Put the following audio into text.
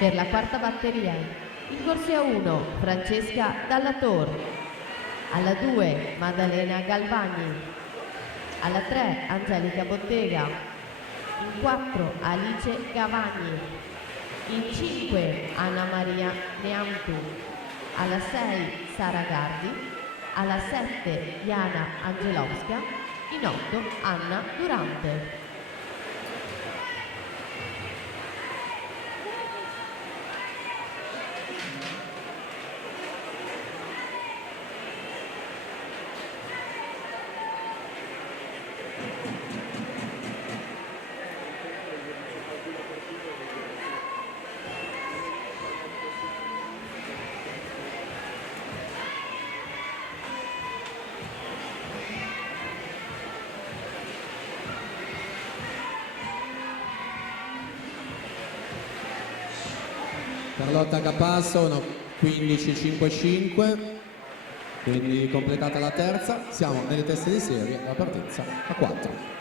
Per la quarta batteria, in corsia 1 Francesca Dalla Torre, alla 2 Maddalena Galvani, alla 3 Angelica Bottega, in 4 Alice Gavagni, in 5 Anna Maria Neantu, alla 6 Sara Gardi, alla 7 Jana Angelowska, in 8 Anna Durante. Carlotta Capasso, sono 15-5-5, quindi completata la terza, siamo nelle teste di serie, la partenza a 4.